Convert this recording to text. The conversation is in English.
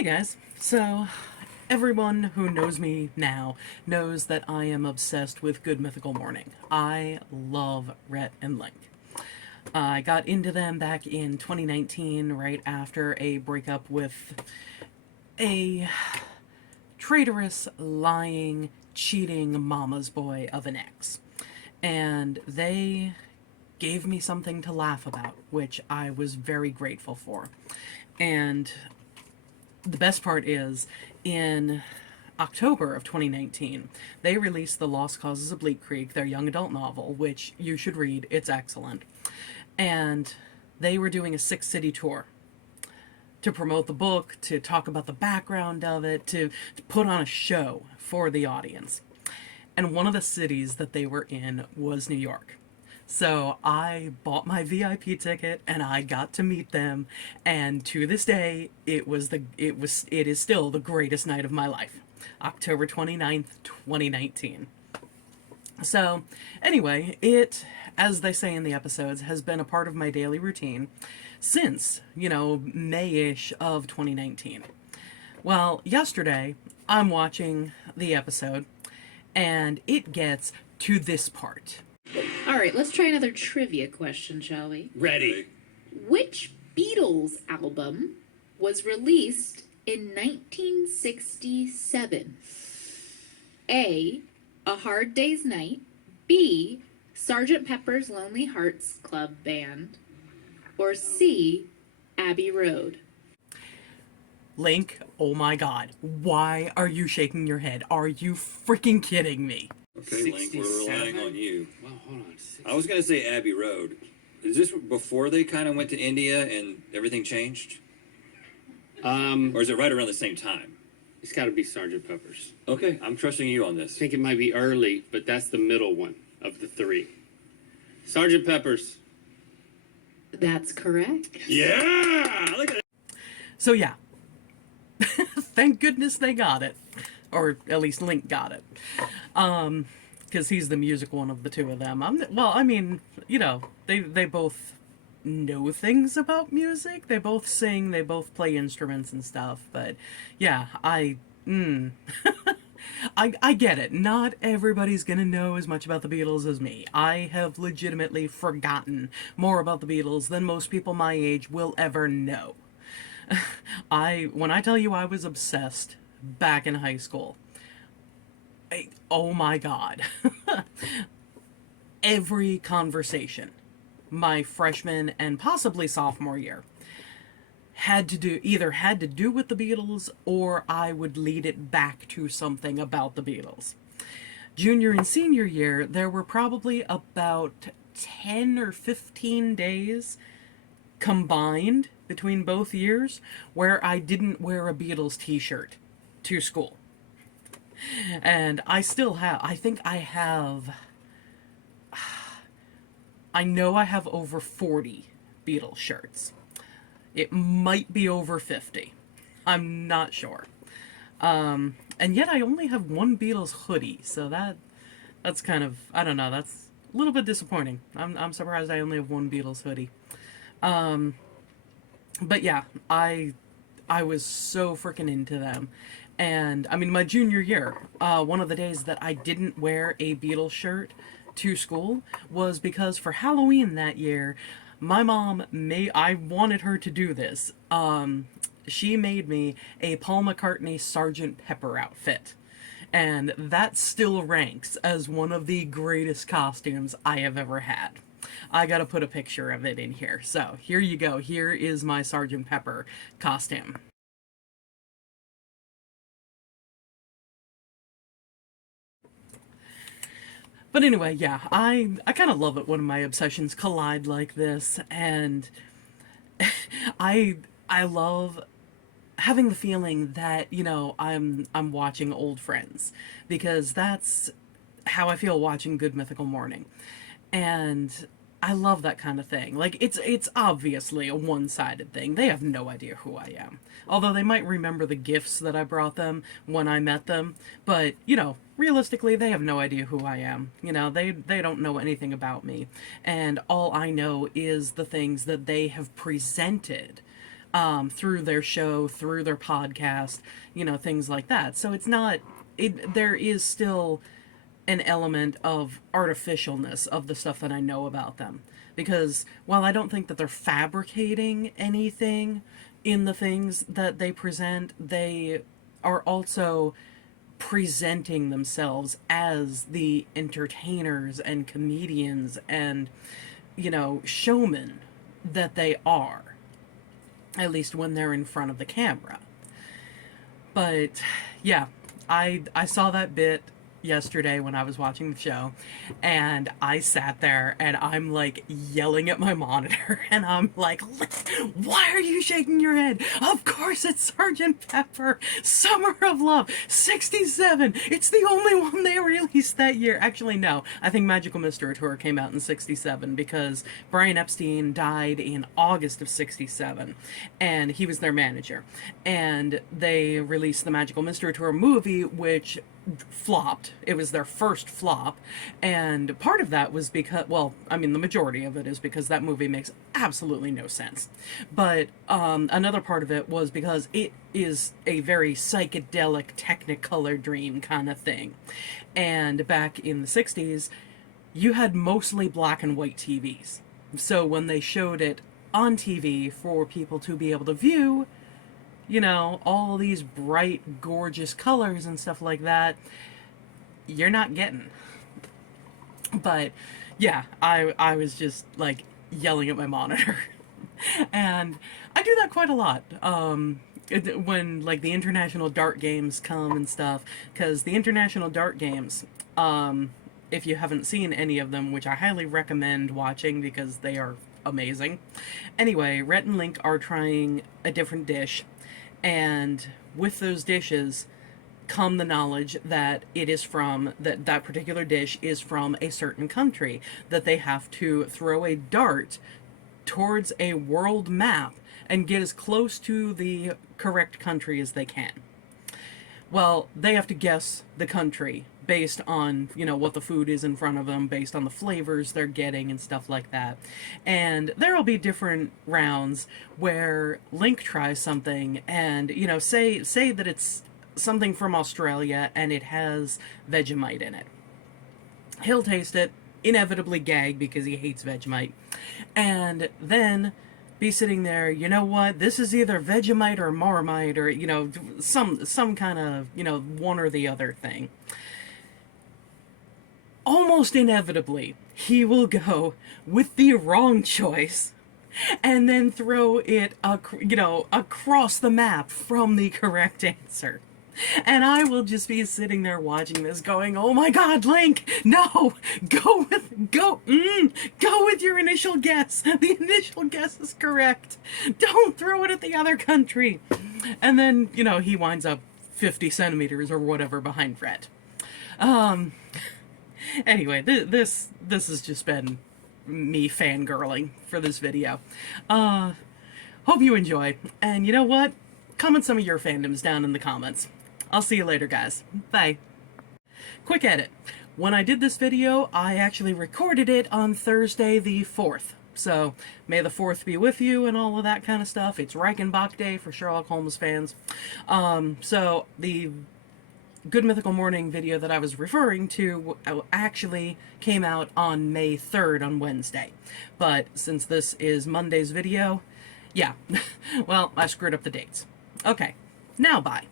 Hey guys, so everyone who knows me now knows that I am obsessed with Good Mythical Morning. I love Rhett and Link. I got into them back in 2019, right after a breakup with a traitorous, lying, cheating mama's boy of an ex. And they gave me something to laugh about, which I was very grateful for. And the best part is, in October of 2019, they released The Lost Causes of Bleak Creek, their young adult novel, which you should read. It's excellent. And they were doing a six-city tour to promote the book, to talk about the background of it, to put on a show for the audience. And one of the cities that they were in was New York. So I bought my VIP ticket and I got to meet them, and to this day it is still the greatest night of my life. October 29th, 2019. So anyway, it, as they say in the episodes, has been a part of my daily routine since, May-ish of 2019. Well, yesterday I'm watching the episode and it gets to this part. All right, let's try another trivia question, shall we? Ready. Which Beatles album was released in 1967? A Hard Day's Night, B, Sgt. Pepper's Lonely Hearts Club Band, or C, Abbey Road? Link, oh my god, why are you shaking your head? Are you freaking kidding me? Okay, Link, we're relying on you. Well, hold on. I was going to say Abbey Road. Is this before they kind of went to India and everything changed? Or is it right around the same time? It's got to be Sgt. Pepper's. Okay, I'm trusting you on I this. think it might be early, but that's the middle one of the three. Sgt. Pepper's. That's correct. Yeah! Look at it. So yeah, thank goodness they got it. Or at least Link got it. Because he's the music one of the two of them. They both know things about music. They both sing, they both play instruments and stuff. But yeah, I get it. Not everybody's gonna know as much about the Beatles as me. I have legitimately forgotten more about the Beatles than most people my age will ever know. When I tell you I was obsessed back in high school, oh my god. Every conversation my freshman and possibly sophomore year had to do with the Beatles, or I would lead it back to something about the Beatles. Junior and senior year, there were probably about 10 or 15 days combined between both years where I didn't wear a Beatles t-shirt to school. And I still have, I know I have over 40 Beatles shirts. It might be over 50. I'm not sure. And yet I only have one Beatles hoodie, so that's kind of, I don't know, that's a little bit disappointing. I'm surprised I only have one Beatles hoodie. But yeah, I was so freaking into them. And, my junior year, one of the days that I didn't wear a Beatles shirt to school was because for Halloween that year, my mom I wanted her to do this. She made me a Paul McCartney Sgt. Pepper outfit. And that still ranks as one of the greatest costumes I have ever had. I gotta put a picture of it in here. So, here you go. Here is my Sgt. Pepper costume. But anyway, yeah, I kind of love it when my obsessions collide like this, and I love having the feeling that, I'm watching old friends, because that's how I feel watching Good Mythical Morning. And I love that kind of thing. Like, it's obviously a one-sided thing. They have no idea who I am. Although they might remember the gifts that I brought them when I met them. But, realistically, they have no idea who I am. They don't know anything about me. And all I know is the things that they have presented through their show, through their podcast, things like that. So it's not, there is still an element of artificialness of the stuff that I know about them. Because while I don't think that they're fabricating anything in the things that they present, they are also presenting themselves as the entertainers and comedians and, showmen that they are, at least when they're in front of the camera. But yeah, I saw that bit yesterday when I was watching the show, and I sat there and I'm like yelling at my monitor and I'm like, why are you shaking your head? Of course it's Sgt. Pepper, Summer of Love, 67. It's the only one they released that year. Actually, no, I think Magical Mystery Tour came out in 67 because Brian Epstein died in August of 67 and he was their manager. And they released the Magical Mystery Tour movie, which flopped. It was their first flop, and part of that was because, well, I mean, the majority of it is because that movie makes absolutely no sense. But another part of it was because it is a very psychedelic Technicolor dream kind of thing. And back in the 60s, you had mostly black and white TVs. So when they showed it on TV for people to be able to view, all these bright, gorgeous colors and stuff like that, you're not getting. But yeah, I was just like yelling at my monitor. And I do that quite a lot. When like the international dart games come and stuff, because the international dart games, if you haven't seen any of them, which I highly recommend watching because they are amazing. Anyway, Rhett and Link are trying a different dish. And with those dishes come the knowledge that it is from, that particular dish is from a certain country, that they have to throw a dart towards a world map and get as close to the correct country as they can. Well, they have to guess the country based on, what the food is in front of them, based on the flavors they're getting and stuff like that. And there'll be different rounds where Link tries something and, say that it's something from Australia and it has Vegemite in it. He'll taste it, inevitably gag because he hates Vegemite, and then be sitting there, this is either Vegemite or Marmite or, some kind of, one or the other thing. Almost inevitably, he will go with the wrong choice and then throw it, across the map from the correct answer. And I will just be sitting there watching this going, oh my god, Link, no, go with your initial guess. The initial guess is correct. Don't throw it at the other country. And then, he winds up 50 centimeters or whatever behind Rhett. Anyway, this has just been me fangirling for this video. Hope you enjoy. And you know what? Comment some of your fandoms down in the comments. I'll see you later, guys. Bye. Quick edit. When I did this video, I actually recorded it on Thursday the 4th. So, may the 4th be with you and all of that kind of stuff. It's Reichenbach Day for Sherlock Holmes fans. So, the Good Mythical Morning video that I was referring to actually came out on May 3rd on Wednesday. But since this is Monday's video, yeah, well, I screwed up the dates. Okay, now bye.